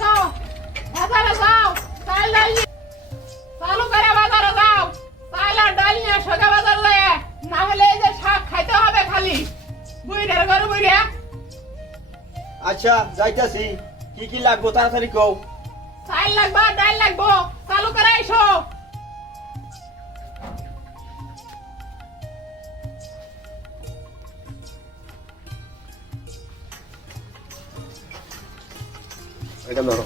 যাও বাজারে যাও চাল ডাল চালু করে বাজারে যাও চাল আর ডাল নিয়ে সোজা বাজার যায় না হলে এই যে শাক খাইতে হবে খালি বুইড়ের ঘরে বুইড়ে আচ্ছা যাইতাছি কি কি লাগবো তাড়াতাড়ি কও চাল লাগবে ডাল লাগবো চালু করে আইসো এটা ধরো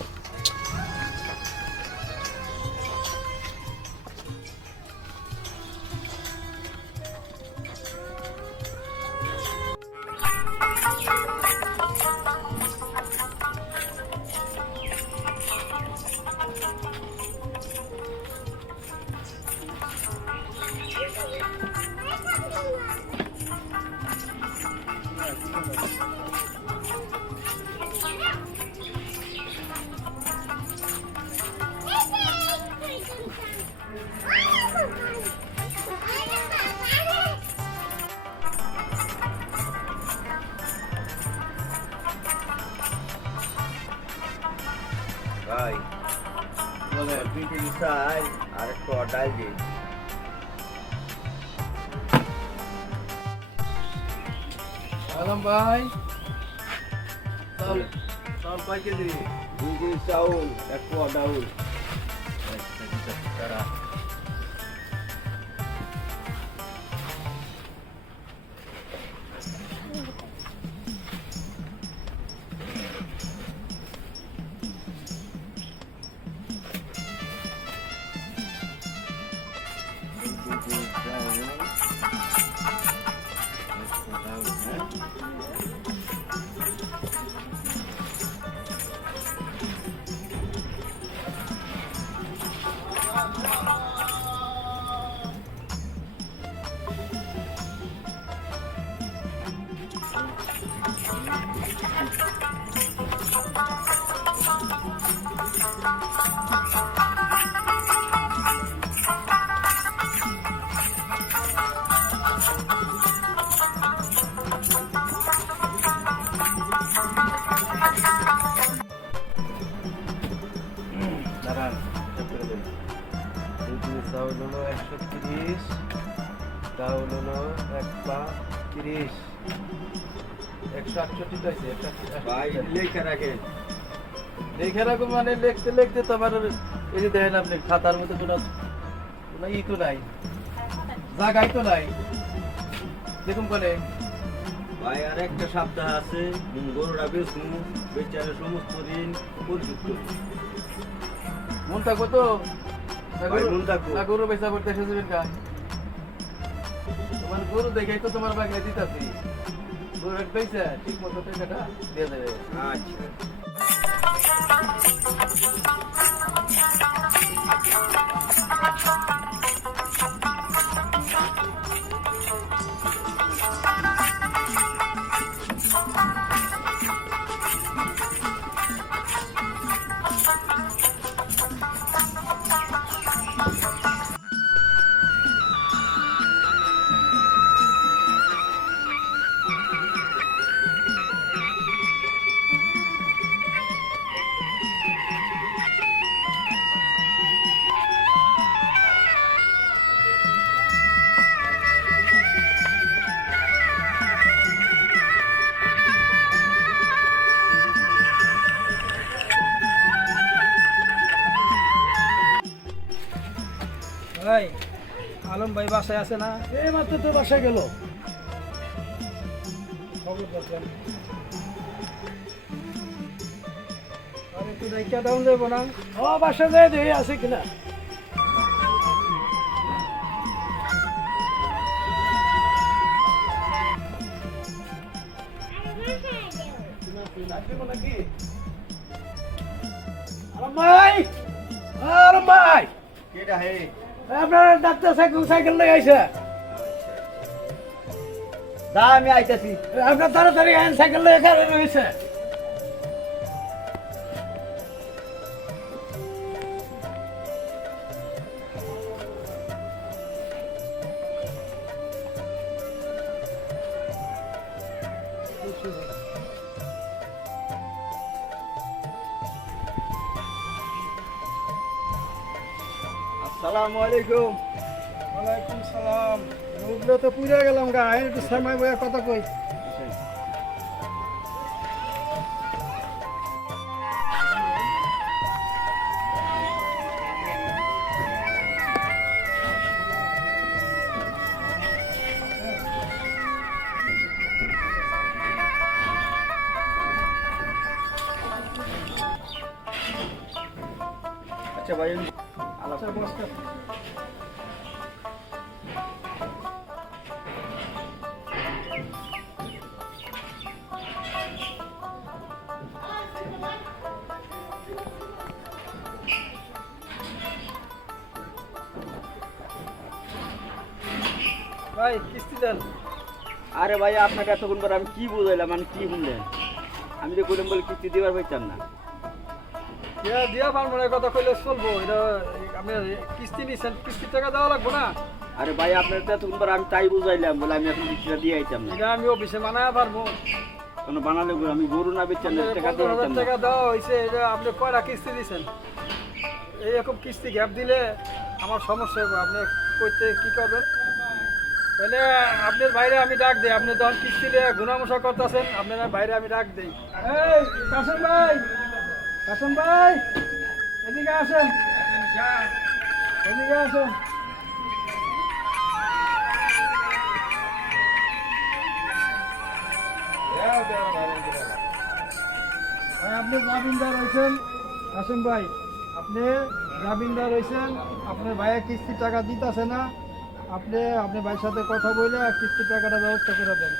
ভাই বলে পিঠে চাই আর একটু ডাল দিই আলম ভাই চাউল চাউল কয় কেজি 2 কেজি চাউল এক পোয়া ডাউল দাঁড়ান চাউল হলো 130 ডাউল হলো 130 168 টাইছে ভাই লেখা রাখে দেখে রাখো মানে লিখতে লিখতে তো আমার এই যে দেখেন আপনি খাতার মধ্যে কোনো ই তো নাই জায়গায় তো নাই দেখুন কোনে ভাই আর একটা সপ্তাহ আছে গরুটা বেচমু বেচারে সমস্ত ঋণ পরিশোধ করবো মন থাকবো তো ভাই, মন থাকবো। না গরু বেচা করতে এসেছিলেন কা তোমার গরু দেখেই তো তোমার বাগলে দিতাছি গরু এক বেচা ঠিক মতো টাকাটা দিয়ে দেবে আচ্ছা ভাই আলম ভাই বাসায় আছে না এই মাত্র তো বাসায় গেল খবর করছেন আরে তুই দেখা দাম দেবো না ও বাসা যায় দেখে আছে কিনা আলম ভাই আলম ভাই কেডা হে আপনার ডাক্তার সাইকেল লাগাইছে দা আমি আইতাছি আপনার তাড়াতাড়ি সাইকেল লেগে রয়েছে আসসালামু আলাইকুম। ওয়ালাইকুম সালাম। রোদলে তো পুড়ে গেলাম গা, একটু সময় বইয়া কথা কই। আচ্ছা ভাই আচ্ছা বসতে। ভাই কিস্তি দেন। আরে ভাই আপনাকে এতক্ষণ পর আমি কি বুঝাইলাম, মানে কি বললেন? আমি তো বললাম বলে কিস্তি দেওয়ার পাইতাম না। দিয়া পারবো না, কথা কইলে চলবো। এটা আপনি কিস্তি নিছেন, কিস্তির টাকা দেওয়া লাগবো না। আরে ভাই আপনার তো এতক্ষণ পর আমি তাই বুঝাইলাম বলে আমি এখন কিস্তিটা দিয়ে আইতাম না। এটা আমি অফিসে মানায় পারবো। কোনো বানালে আমি গরু না বেচার টাকা দিয়ে 15,000 আইতাম না। টাকা দেওয়া হয়েছে, এটা আপনি কয়টা কিস্তি দিছেন? এইরকম কিস্তি গ্যাপ দিলে আমার সমস্যা হবে। আপনি কইতে কি করবেন? তাহলে আপনার বাইরে আমি ডাক দিই। আপনি যখন কিস্তি দিয়ে গুণামশা করতেছেন, আপনার বাইরে আমি ডাক দিই। এই কাসম ভাই, কাসম ভাই, এদিকে আসেন, এদিকে আসেন। ভাই আপনি জামিনদার হয়েছেন, কাসম ভাই আপনি জামিনদার হয়েছেন। আপনার ভাইয়া কিস্তির টাকা দিতেছে না, আপনি আপনার ভাইয়ের সাথে কথা বলে কিস্তির টাকাটা ব্যবস্থা করে দেন।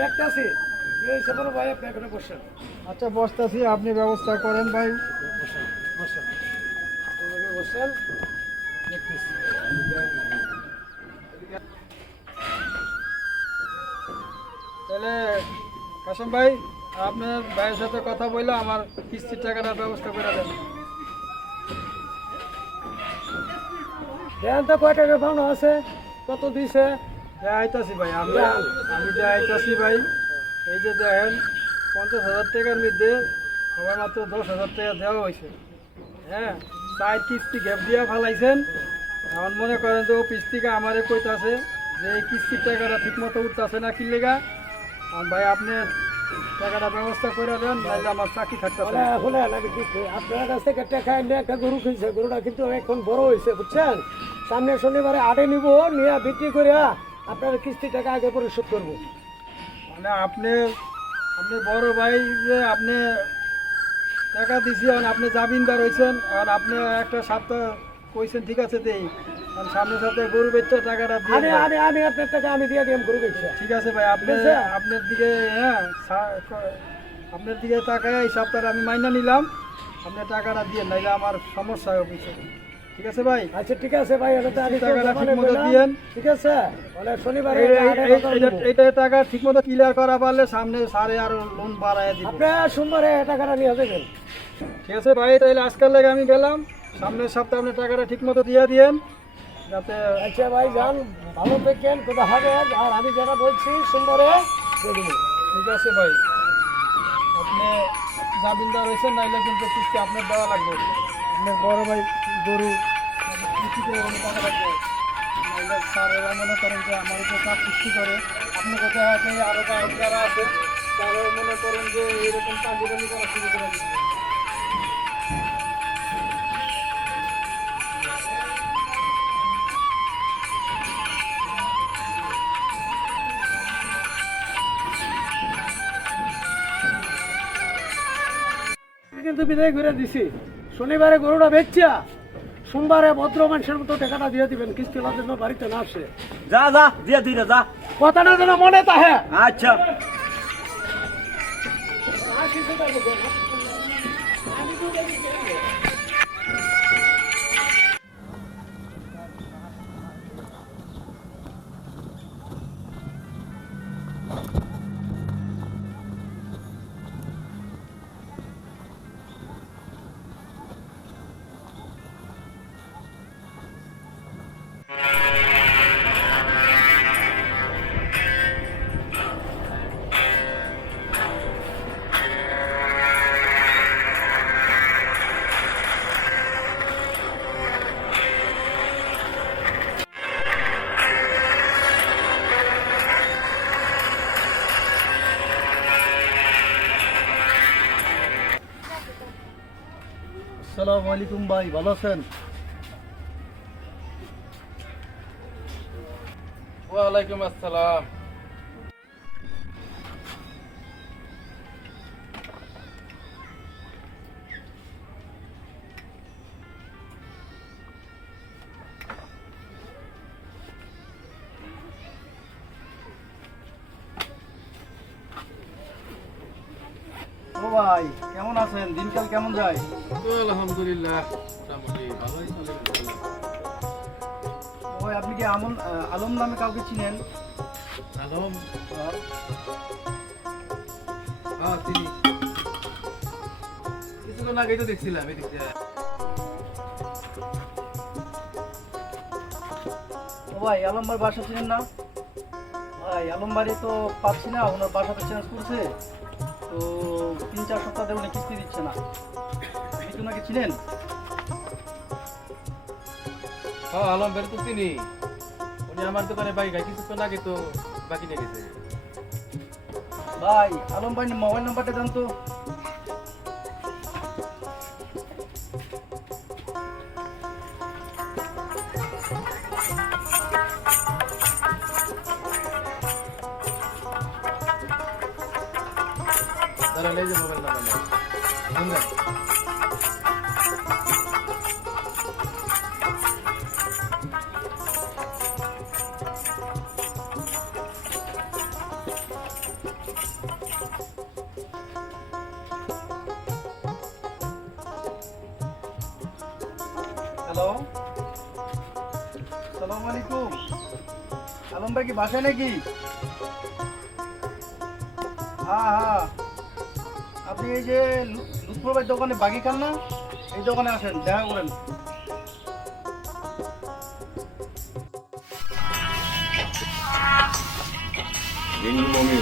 দেখতেছি আচ্ছা বসতেছি, আপনি ব্যবস্থা করেন ভাই। বসেন বসেন, দেখতেছি। তাহলে কাসম ভাই আপনার ভাইয়ের সাথে কথা বলে আমার কিস্তির টাকাটা ব্যবস্থা করে দেন। দেন তো কয় টাকা পাওনা আছে, কত দিছে? আইতাছি ভাই, আমি যে আইতাছি ভাই। এই যে দেখেন 50,000 টাকার মধ্যে সবাই মাত্র 10,000 টাকা দেওয়া হয়েছে। হ্যাঁ, তাই কিস্তি গ্যাপ দিয়া ফেলাইছেন। এখন মনে করেন যে অফিস থেকে আমারে কইতাছে যে এই কিস্তির টাকাটা ঠিক মতো উঠতেছে না, কি লেগা? আর ভাই আপনি টাকাটা ব্যবস্থা করে দেন, নাহলে আমার চাকরি থাকতেছে না। আপনার কাছ থেকে টাকা এনে একটা গরু কিনছে, গরুটা কিন্তু এখন বড় হয়েছে বুঝছেন। সামনে শনিবারে আটে নিব, নিয়ে বিক্রি করে আপনার কিস্তি টাকা আগে পরিশোধ করবো। মানে আপনি বড় ভাই যে আপনি টাকা দিছি, আর আপনি জামিনদার হয়েছেন, আর আপনি একটা সপ্তাহ কইছেন ঠিক আছে দেই, আর সামনের সপ্তাহে গরু বেচতে টাকাটা দিয়ে আমি দেন। আমি আমি আপনার টাকা আমি দিয়ে দিলাম গরু কিনছে। ঠিক আছে ভাই, আপনি ঠিক আছে? আপনার দিকে হ্যাঁ আপনার দিকে টাকায় এই সপ্তাহে আমি মাইনা নিলাম, আপনি টাকাটা দিয়ে, নাইলে আমার সমস্যা হবে অফিসে। ঠিক আছে ভাই? আচ্ছা ঠিক আছে ভাই, এটা তো আমি তো টাকাটা জমানে ঠিক মতো বললাম। দিয়েন। ঠিক আছে, মানে শনিবারে এইটা টাকা ঠিক মতো ক্লিয়ার করা পারলে সামনে সারে আরো লোন বাড়ায় দিব। আপনার সোমবারে টাকাটা নিয়ে যাবেন। ঠিক আছে ভাই, তাহলে আজকাল লাগে আমি গেলাম। সামনের সপ্তাহে আপনি টাকাটা ঠিক মতো দিয়ে দিয়েন, যাতে। আচ্ছা ভাই যান, ভালো থাকেন, কোথা হবে। আর আমি যেটা বলছি সোমবারে দিয়ে দেবো। ঠিক আছে ভাই, আপনি জামিনদার হয়েছেন, নাইলে কিন্তু কিস্তি আপনার দেওয়া লাগবে। আপনার বড় ভাই গরু কিস্তিতে টাকা লাগবে, নাইলে স্যারেরা মনে করেন যে আমার উপর চাপ সৃষ্টি করে। আপনি কোথায় আছে আরও যারা আছে তারা মনে করেন যে এইরকম কার্যক্রম করা শুরু করে দিচ্ছে। কিন্তু বিদায় করে দিছি। শনিবারে গরুটা বেচছা, সোমবারে ভদ্র মানুষের মতো টাকাটা দিয়ে দিবেন, কিস্তি জন্য বাড়িতে না আসে। যা যা দিয়ে দিই যা। কথাটা যেন মনে তাহে। আচ্ছা আসসালামু আলাইকুম ভাই, ভালো আছেন? ওয়ালাইকুম আসসালাম। ও ভাই, কেমন আছেন? দিনকাল কেমন যায়? আলহামদুলিল্লাহ, মোটামুটি ভালোই চলে। ও ভাই, আপনি কি আলম নামে কাউকে চিনেন? আলম? হ্যাঁ, তিনি কিছুক্ষণ আগেই তো দেখছিলাম এদিক দিয়ে। ও ভাই, আলম ভাই বাসা চিনেন না? ভাই, আলম বাড়ি তো পাচ্ছি না, ওনার বাসাটা চেঞ্জ করছে তো 3-4 সপ্তাহ ধরে উনি কিস্তি দিচ্ছে না। আপনি কি ওনাকে চিনেন? হ্যাঁ, আলম বের তো চিনি। উনি আমার দোকানে বাইক খায়, কিছুক্ষণ আগে তো বাকি নিয়ে গেছে। ভাই, আলম ভাই মোবাইল নাম্বারটা দেন তো। তারা লেগে মোবাইল নাম্বার নেই। শুনলেন? হ্যালো, আসসালামু আলাইকুম। আলম ভাই কি বাসায় নাকি? হ্যাঁ হ্যাঁ, আপনি এই যে লুৎফর ভাই দোকানে বাকি খান না, এই দোকানে আসেন, দেখা করেন। হিন্দু মমি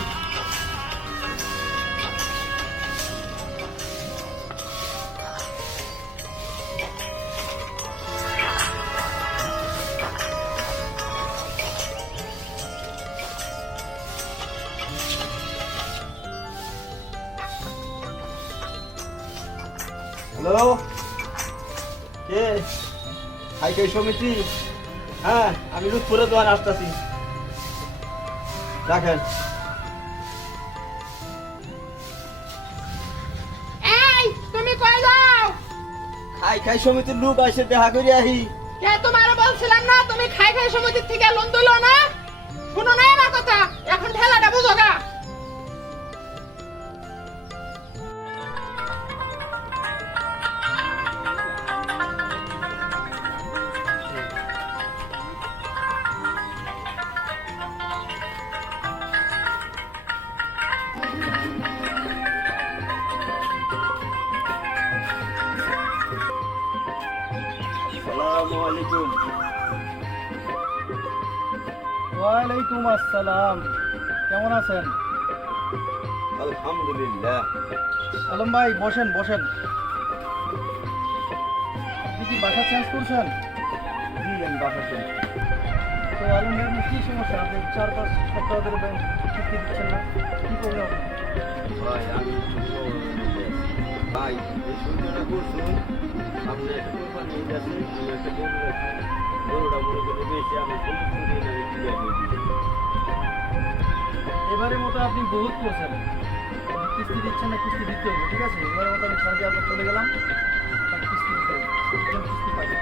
হ্যালো, কে? হাইকে সমিতি? হ্যাঁ, আমি লুৎফুরের দোকানে আসতেছি, রাখেন। এই তুমি কই যাও? খাই সমিতির লোক আসে, দেখা করে আহি। কে তোমারও বলছিলাম না তুমি খাই খাই সমিতির থেকে লোন দিলো না? শুনো না আমার কথা, এখন ঠেলাটা বুঝো গা। আসসালামু আলাইকুম। ওয়ালাইকুম আসসালাম, কেমন আছেন? আলহামদুলিল্লাহ। আলম ভাই, বসেন বসেন। আপনি কি বাসা চেঞ্জ করছেন? জি, আমি বাসা চলি। তো আলম ভাই, আপনার কি সমস্যা? আপনি 4-5 সপ্তাহ ধরে ব্যাংক কিস্তি দিচ্ছেন না, কি প্রবলেম? ভাই, আমি ভাই এই সুন্দরটা করছুন, আপনি একটা কোরবানি ঈদ আছে, আমি একটা গরু রাখি, গরুটা মনে করে বেশি আমি সমস্ত দিন আমি ক্লিয়ার করে দিচ্ছি। এবারের মতো আপনি বহুত করছেন, কিস্তি দিচ্ছেন না, কিস্তি দিতে হবে, ঠিক আছে? এবারের মতো আমি সাহায্যে আপনার চলে গেলাম, আপনার কিস্তি দিতে হবে, কিস্তি পাবেন।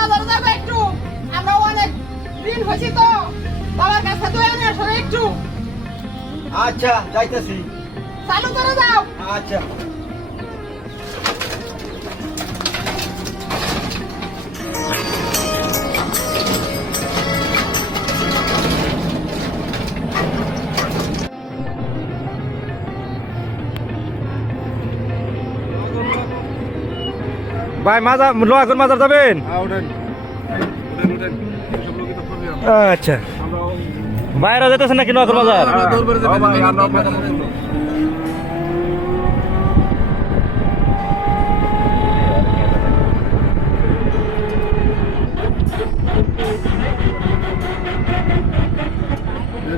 বাজারে যাবো একটু, আমরা অনেক দিন হয়েছি তো, বাবার কাছে তো এনে আসো একটু। আচ্ছা যাইতেছি। চালু করে যাও। আচ্ছা ভাই মাজার লোহাগড় মাজার যাবেন? আচ্ছা বাইরে যেতেছেন নাকি লোহাগড় মাজার?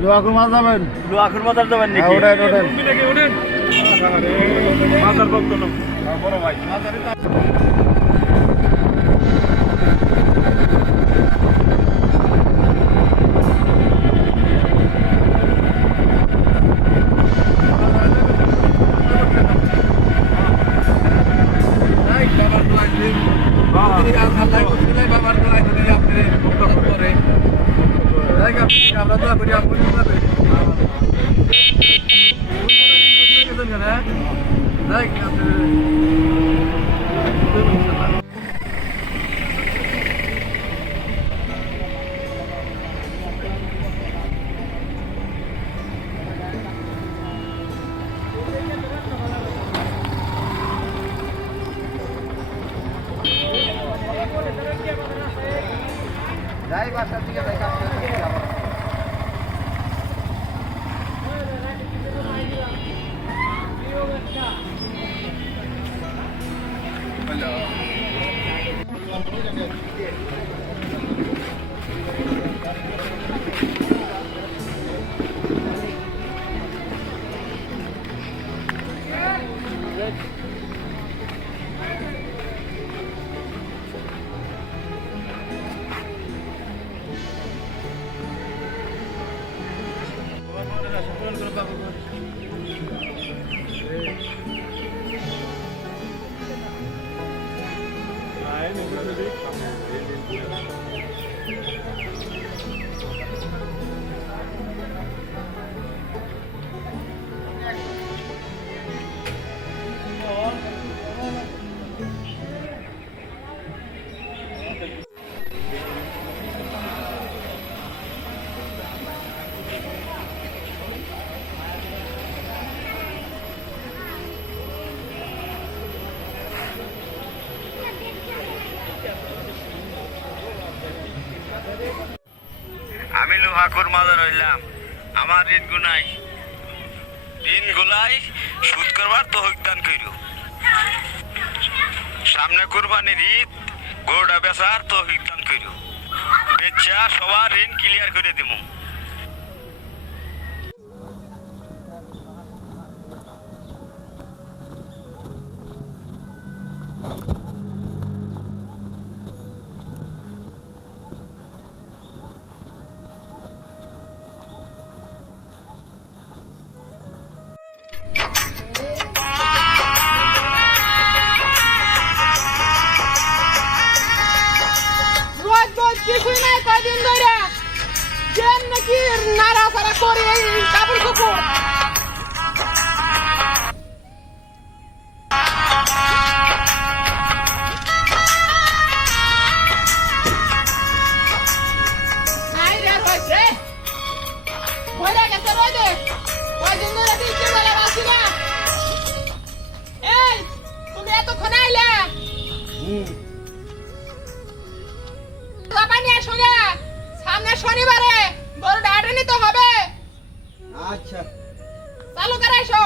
লোহাগড় মাছ যাবেন? লোহাগড় মাজার যাবেন নাকি? ওঠেন ওঠেন। মাজার ভক্ত না বড় ভাই। আমি লোহাগড় মাজার হইলাম, আমার ঋণ গুনাই, ঋণ গুলাই সুদ করবার তো দান কইর। সামনে কুরবানির ঈদ, গরুটা বেচার তো দান কইর, বেচা সবার ঋণ ক্লিয়ার করে দিব। রোজ রোজ কিছুই নাই কয়দিন ধরে, যেন নাকি নাড়াচাড়া করে এই কাপড় কুকুর। নাই রে রোজ রে, ভরে গেছে রোদে, কয়দিন ধরে বৃষ্টি বেলা বাসি না। এই তুমি এতক্ষণ আইলে পানি আসো গে, সামনে শনিবারে গরুটা হাটে নিতে হবে। আচ্ছা চালু করে এসো।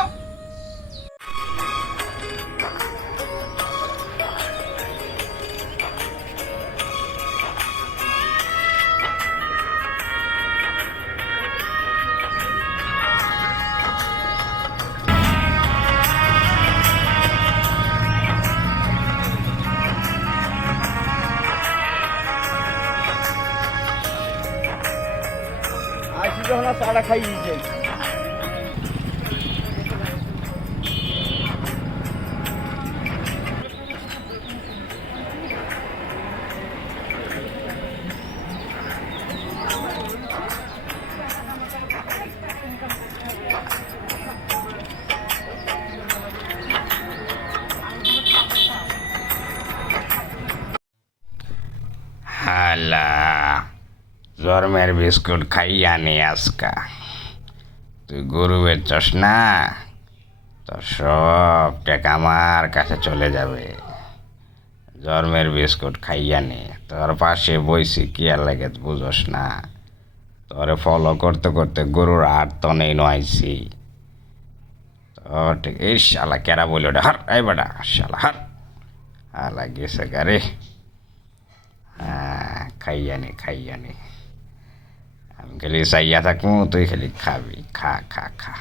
আজকে যখন চাটা খাই দিয়েছে। আল্লাহ জন্মের বিস্কুট খাইয়া নি আজকা তুই গরু বেচস না তোর সব টাকা আমার কাছে চলে যাবে জন্মের বিস্কুট খাইয়া নি তোর পাশে বইছি কি আর লাগে বুঝোস না তোরে ফলো করতে করতে গরুর হাট তো নেই নয়ছি তো ঠিক এই শালা কেরা বলি ওটা হার এই বেটা শালা হার হালা গেছে গারে হ্যাঁ খাইয়া নি আমি খালি চাইয়া থাকবো তুই খালি খাবি খা খা খা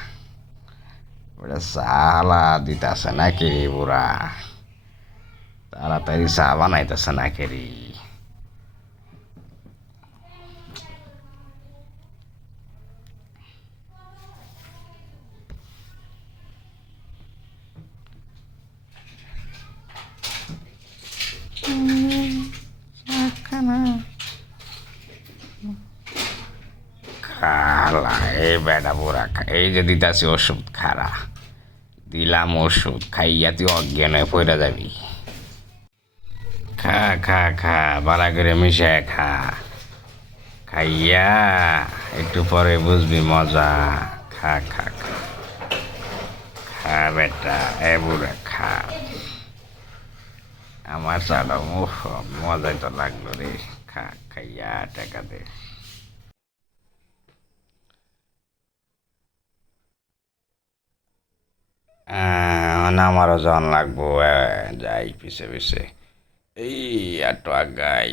ওটা সালা দিতাছে না কে রে বুড়া তাড়াতাড়ি চা বানাইতেছে না কে রে খালা এই বেটা বুড়া এই যে দিতাছি ওষুধ খারা দিলাম ওষুধ খাইয়া তুই অজ্ঞান হয়ে পড়ে যাবি খা খা খা বালা করে মিশে খা খাইয়া একটু পরে বুঝবি মজা খা খা খা খা বেটা এ বুড়া খা আমার চাটা মুখ মজাই তো লাগলো রে খা খাইয়া টাকা দে আমারও জন লাগবো যাই পিছে পিছে এই একটু আগাই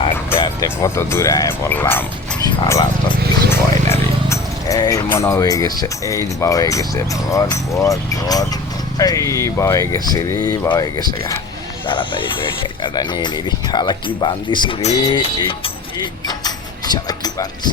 আড্ডাতে কত দূরে আয় বললাম শালা তো কিছু হয় না রে এই মনে হয়ে গেছে এই বা হয়ে গেছে পর পর পর এই বা হয়ে গেছে রে বা হয়ে গেছে গা তাড়াতাড়ি করে টাকাটা নিয়ে নিবি শালা কি বান্ধিস রে এই শালা কি বান্ধিস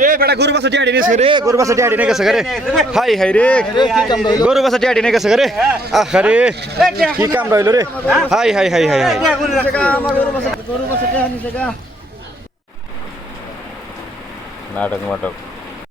রে বেটা গরু বাসা টিয়াড়ি নেছে রে গরু বাসা টিয়াড়ি নে গেছে রে হাই হাই রে গরু বাসা টিয়াড়ি নে গেছে রে আহ রে কি কাম রইলো রে high high high high high নাটক মাটক